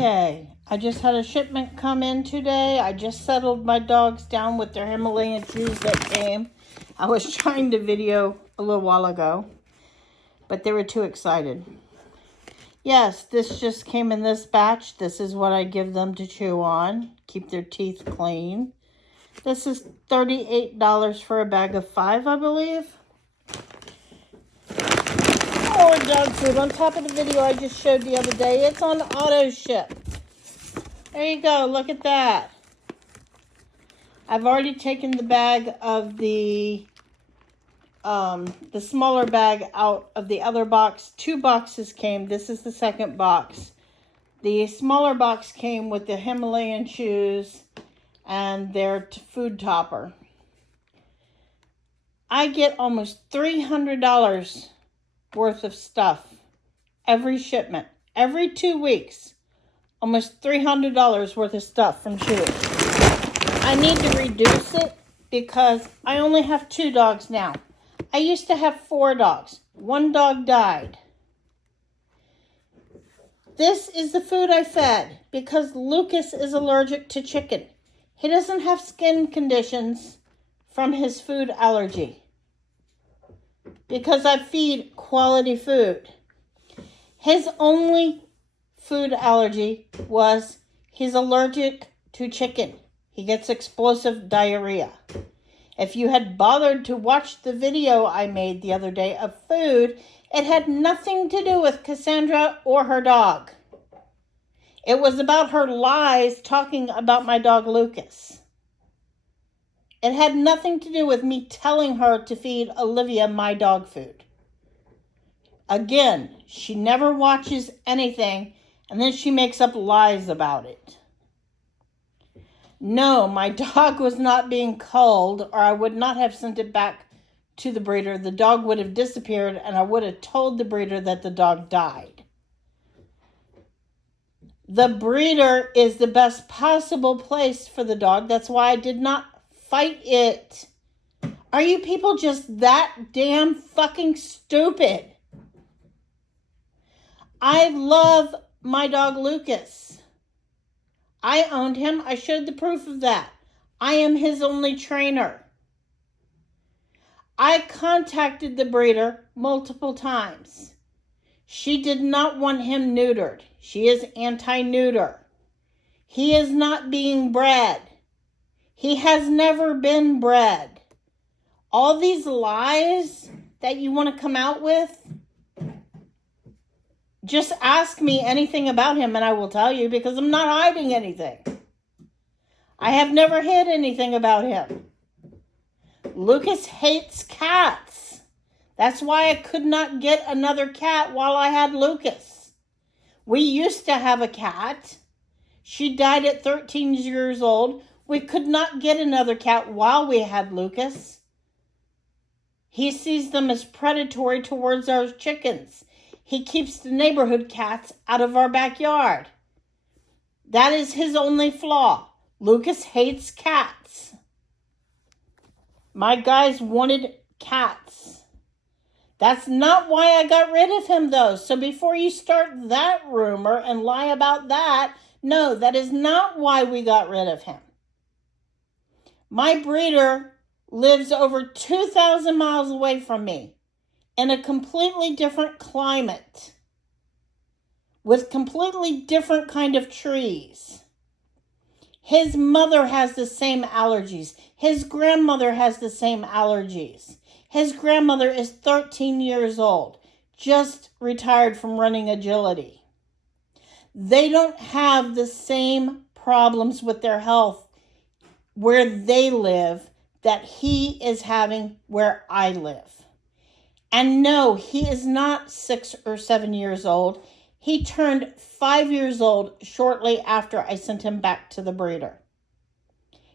Okay, I just had a shipment come in today. I just settled my dogs down with their Himalayan shoes that came. I was trying to video a little while ago, but they were too excited. Yes, this just came in this batch. This is what I give them to chew on, keep their teeth clean. This is $38 for a bag of 5, I believe. More dog food on top of the video I just showed the other day. It's on auto ship. There you go. Look at that. I've already taken the bag of the smaller bag out of the other box. 2 boxes came. This is the second box. The smaller box came with the Himalayan shoes and their food topper. I get almost $300 worth of stuff every shipment. Every 2 weeks, almost $300 worth of stuff from Chewy. I need to reduce it because I only have 2 dogs now. I used to have 4 dogs. 1 dog died. This is the food I fed because Lucas is allergic to chicken. He doesn't have skin conditions from his food allergy because I feed quality food. His only food allergy was he's allergic to chicken. He gets explosive diarrhea. If you had bothered to watch the video I made the other day of food, it had nothing to do with Cassandra or her dog. It was about her lies talking about my dog Lucas. It had nothing to do with me telling her to feed Olivia my dog food. Again, she never watches anything, and then she makes up lies about it. No, my dog was not being culled, or I would not have sent it back to the breeder. The dog would have disappeared, and I would have told the breeder that the dog died. The breeder is the best possible place for the dog. That's why I did not fight it. Are you people just that damn fucking stupid? I love my dog Lucas. I owned him. I showed the proof of that. I am his only trainer. I contacted the breeder multiple times. She did not want him neutered. She is anti-neuter. He is not being bred. He has never been bred. All these lies that you want to come out with, just ask me anything about him and I will tell you because I'm not hiding anything. I have never hid anything about him. Lucas hates cats. That's why I could not get another cat while I had Lucas. We used to have a cat. She died at 13 years old. We could not get another cat while we had Lucas. He sees them as predatory towards our chickens. He keeps the neighborhood cats out of our backyard. That is his only flaw. Lucas hates cats. My guys wanted cats. That's not why I got rid of him, though. So before you start that rumor and lie about that, no, that is not why we got rid of him. My breeder lives over 2,000 miles away from me in a completely different climate with completely different kind of trees. His mother has the same allergies. His grandmother has the same allergies. His grandmother is 13 years old, just retired from running agility. They don't have the same problems with their health where they live that he is having where I live. And no, he is not 6 or 7 years old. He turned 5 years old shortly after I sent him back to the breeder.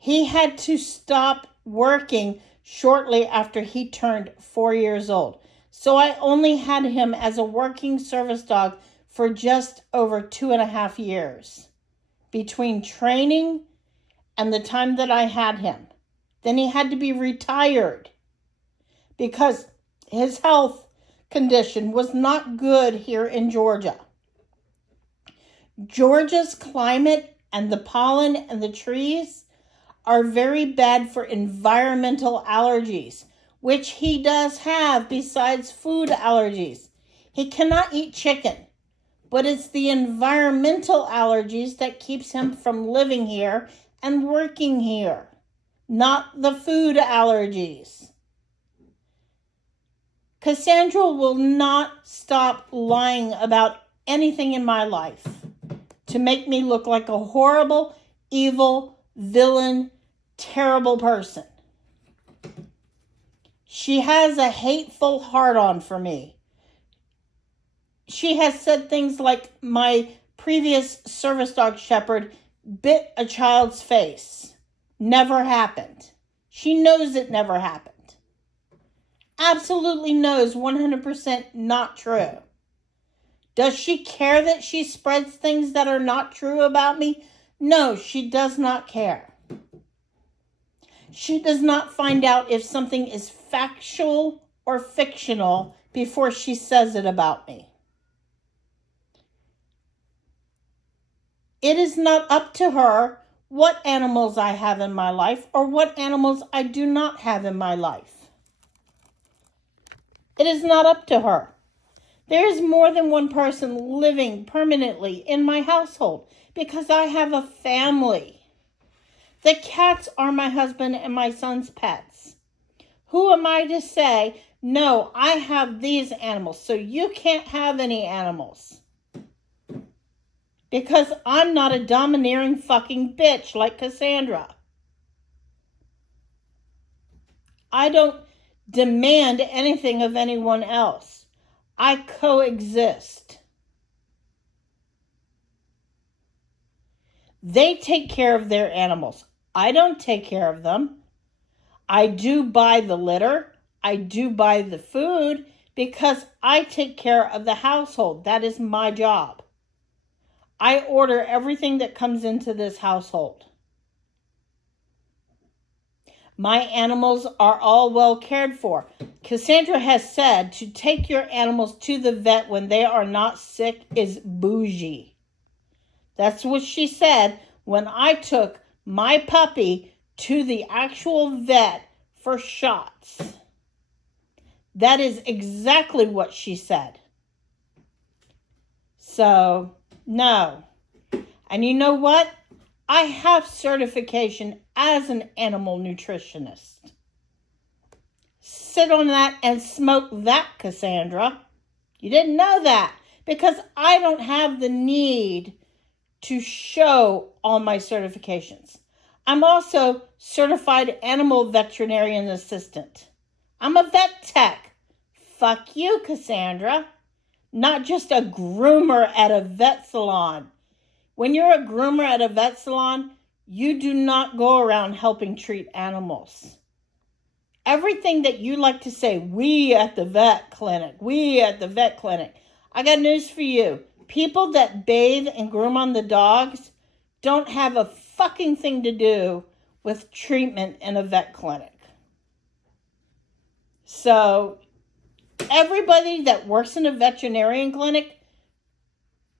He had to stop working shortly after he turned 4 years old. So I only had him as a working service dog for just over 2.5 years between training and the time that I had him. Then he had to be retired because his health condition was not good here in Georgia. Georgia's climate and the pollen and the trees are very bad for environmental allergies, which he does have besides food allergies. He cannot eat chicken, but it's the environmental allergies that keeps him from living here and working here, not the food allergies. Cassandra will not stop lying about anything in my life to make me look like a horrible, evil, villain, terrible person. She has a hateful heart-on for me. She has said things like my previous service dog shepherd bit a child's face. Never happened. She knows it never happened. Absolutely knows 100% not true. Does she care that she spreads things that are not true about me? No, she does not care. She does not find out if something is factual or fictional before she says it about me. It is not up to her what animals I have in my life or what animals I do not have in my life. It is not up to her. There is more than one person living permanently in my household because I have a family. The cats are my husband and my son's pets. Who am I to say, no, I have these animals, so you can't have any animals? Because I'm not a domineering fucking bitch like Cassandra. I don't demand anything of anyone else. I coexist. They take care of their animals. I don't take care of them. I do buy the litter. I do buy the food because I take care of the household. That is my job. I order everything that comes into this household. My animals are all well cared for. Cassandra has said to take your animals to the vet when they are not sick is bougie. That's what she said when I took my puppy to the actual vet for shots. That is exactly what she said. So, no. And you know what? I have certification as an animal nutritionist. Sit on that and smoke that, Cassandra. You didn't know that because I don't have the need to show all my certifications. I'm also certified animal veterinarian assistant. I'm a vet tech. Fuck you, Cassandra. Not just a groomer at a vet salon. When you're a groomer at a vet salon, you do not go around helping treat animals. Everything that you like to say, we at the vet clinic, I got news for you. People that bathe and groom on the dogs don't have a fucking thing to do with treatment in a vet clinic. So, everybody that works in a veterinarian clinic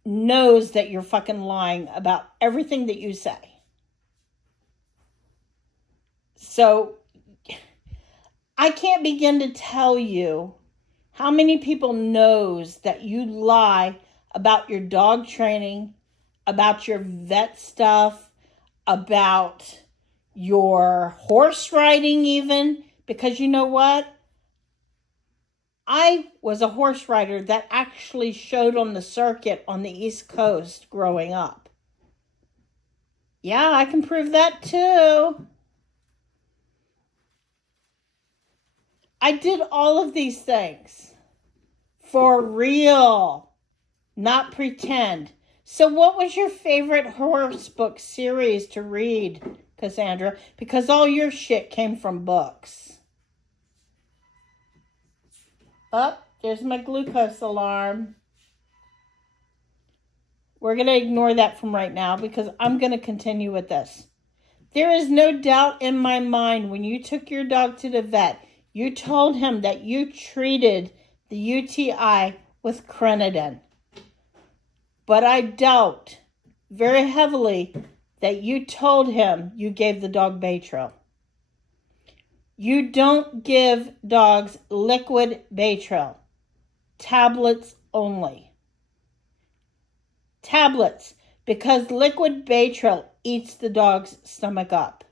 knows that you're fucking lying about everything that you say. So, I can't begin to tell you how many people knows that you lie about your dog training, about your vet stuff, about your horse riding even, because you know what? I was a horse rider that actually showed on the circuit on the East Coast growing up. Yeah, I can prove that too. I did all of these things for real, not pretend. So what was your favorite horse book series to read, Cassandra? Because all your shit came from books. Oh, there's my glucose alarm. We're going to ignore that from right now because I'm going to continue with this. There is no doubt in my mind when you took your dog to the vet, you told him that you treated the UTI with Crenadin. But I doubt very heavily that you told him you gave the dog Baytril. You don't give dogs liquid Baytril. Tablets only. Tablets, because liquid Baytril eats the dog's stomach up.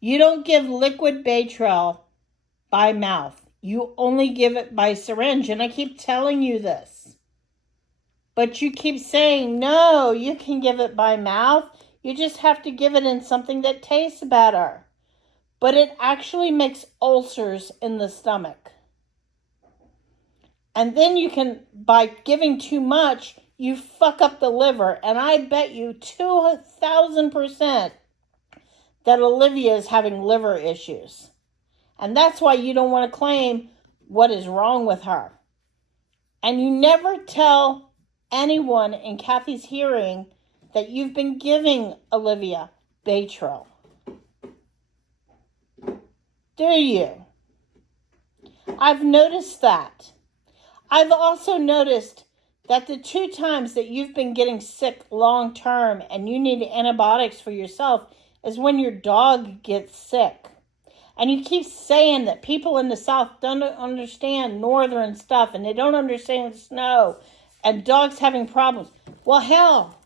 You don't give liquid Baytril by mouth. You only give it by syringe, and I keep telling you this. But you keep saying, no, you can give it by mouth. You just have to give it in something that tastes better. But it actually makes ulcers in the stomach. And then you can, by giving too much, you fuck up the liver. And I bet you 2,000% that Olivia is having liver issues. And that's why you don't want to claim what is wrong with her. And you never tell anyone in Kathy's hearing that you've been giving Olivia Baytril. Do you? I've noticed that. I've also noticed that the 2 times that you've been getting sick long term and you need antibiotics for yourself is when your dog gets sick. And you keep saying that people in the South don't understand northern stuff and they don't understand snow and dogs having problems. Well, hell,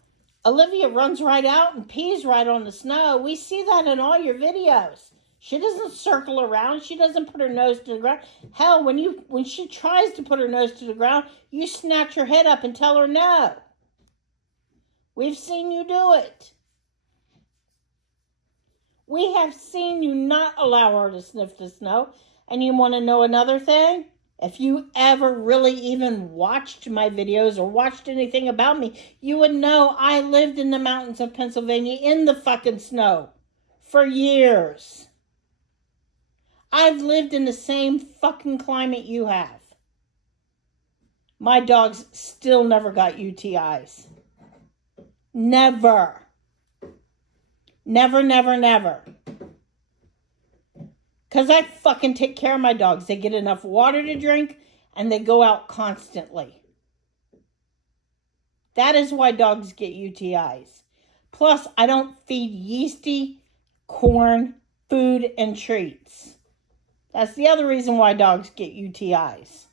Olivia runs right out and pees right on the snow. We see that in all your videos. She doesn't circle around. She doesn't put her nose to the ground. Hell, when she tries to put her nose to the ground, you snatch her head up and tell her no. We've seen you do it. We have seen you not allow her to sniff the snow. And you want to know another thing? If you ever really even watched my videos or watched anything about me, you would know I lived in the mountains of Pennsylvania in the fucking snow for years. I've lived in the same fucking climate you have. My dogs still never got UTIs. Never. Never, never, never. Because I fucking take care of my dogs. They get enough water to drink and they go out constantly. That is why dogs get UTIs. Plus, I don't feed yeasty corn, food, and treats. That's the other reason why dogs get UTIs.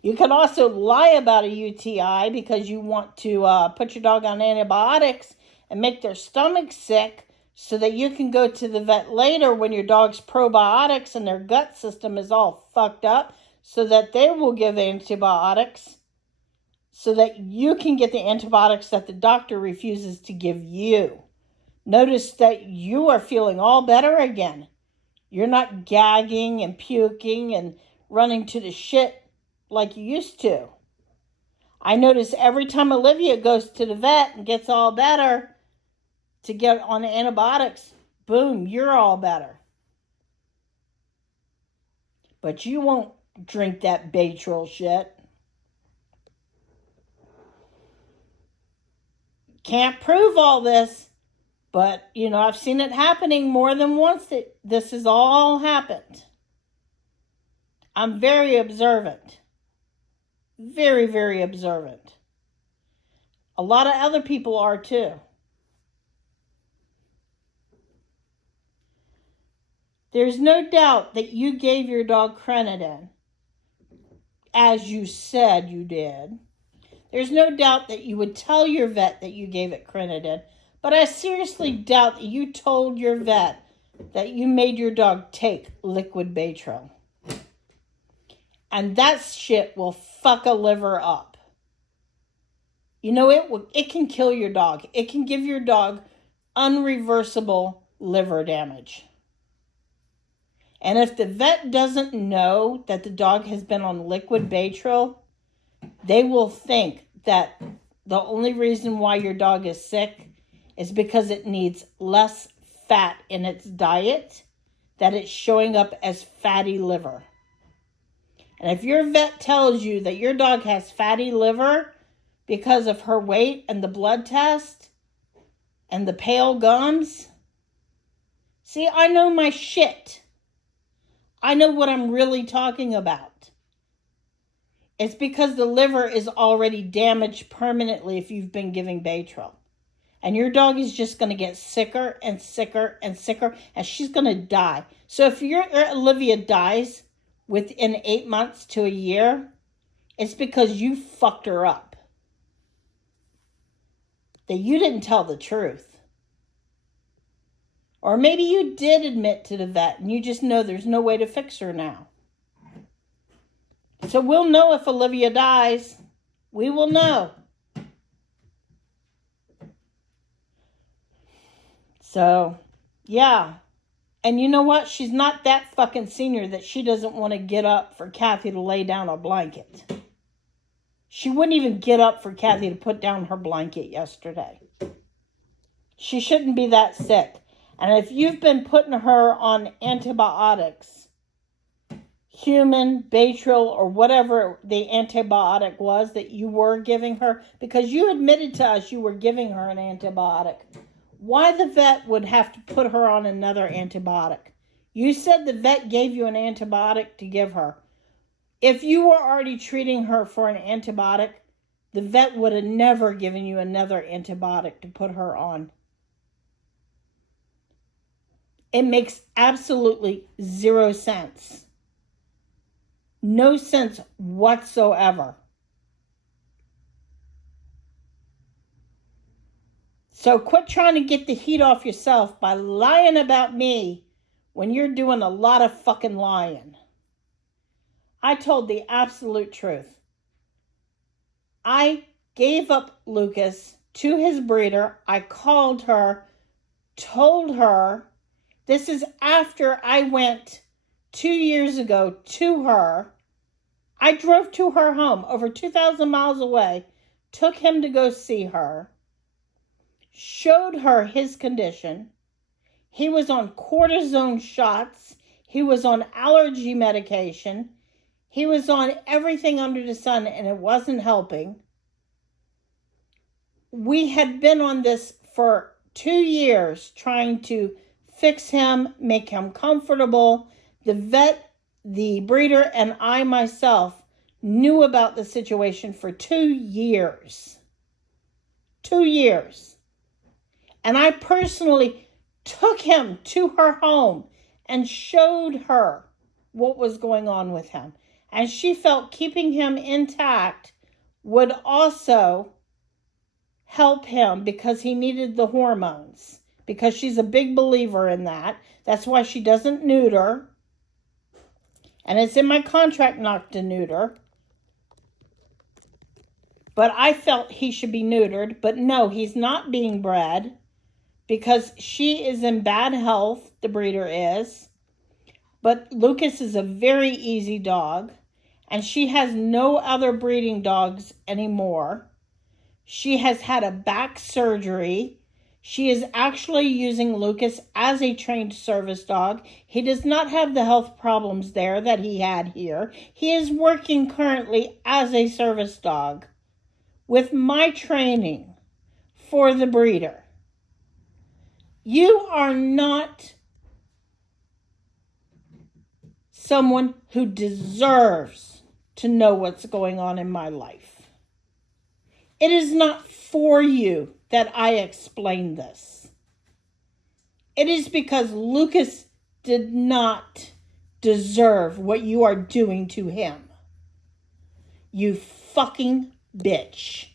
You can also lie about a UTI because you want to put your dog on antibiotics and make their stomach sick so that you can go to the vet later when your dog's probiotics and their gut system is all fucked up so that they will give antibiotics so that you can get the antibiotics that the doctor refuses to give you. Notice that you are feeling all better again. You're not gagging and puking and running to the shit like you used to. I notice every time Olivia goes to the vet and gets all better to get on the antibiotics, boom, you're all better. But you won't drink that Baytril shit. Can't prove all this. But, I've seen it happening more than once that this has all happened. I'm very observant. Very, very observant. A lot of other people are too. There's no doubt that you gave your dog Crenadin, as you said you did. There's no doubt that you would tell your vet that you gave it Crenadin. But I seriously doubt that you told your vet that you made your dog take liquid Baytril. And that shit will fuck a liver up. It can kill your dog. It can give your dog unreversible liver damage. And if the vet doesn't know that the dog has been on liquid Baytril, they will think that the only reason why your dog is sick is because it needs less fat in its diet, that it's showing up as fatty liver. And if your vet tells you that your dog has fatty liver because of her weight and the blood test and the pale gums, see, I know my shit. I know what I'm really talking about. It's because the liver is already damaged permanently if you've been giving Baytril. And your dog is just going to get sicker and sicker and sicker, and she's going to die. So if your Olivia dies within 8 months to a year, it's because you fucked her up. That you didn't tell the truth. Or maybe you did admit to the vet and you just know there's no way to fix her now. So we'll know if Olivia dies. We will know. So, yeah. And you know what? She's not that fucking senior that she doesn't want to get up for Kathy to lay down a blanket. She wouldn't even get up for Kathy to put down her blanket yesterday. She shouldn't be that sick. And if you've been putting her on antibiotics, human, Baytril, or whatever the antibiotic was that you were giving her, because you admitted to us you were giving her an antibiotic, why the vet would have to put her on another antibiotic? You said the vet gave you an antibiotic to give her. If you were already treating her for an antibiotic, the vet would have never given you another antibiotic to put her on. It makes absolutely zero sense. No sense whatsoever. So quit trying to get the heat off yourself by lying about me when you're doing a lot of fucking lying. I told the absolute truth. I gave up Lucas to his breeder. I called her, told her. This is after I went 2 years ago to her. I drove to her home over 2,000 miles away, took him to go see her, showed her his condition. He was on cortisone shots. He was on allergy medication. He was on everything under the sun, and it wasn't helping. We had been on this for 2 years trying to fix him, make him comfortable. The vet, the breeder, and I myself knew about the situation for 2 years. 2 years. And I personally took him to her home and showed her what was going on with him. And she felt keeping him intact would also help him because he needed the hormones. Because she's a big believer in that. That's why she doesn't neuter. And it's in my contract not to neuter. But I felt he should be neutered. But no, he's not being bred. Because she is in bad health, the breeder is. But Lucas is a very easy dog. And she has no other breeding dogs anymore. She has had a back surgery. She is actually using Lucas as a trained service dog. He does not have the health problems there that he had here. He is working currently as a service dog with my training for the breeder. You are not someone who deserves to know what's going on in my life. It is not for you that I explain this. It is because Lucas did not deserve what you are doing to him. You fucking bitch.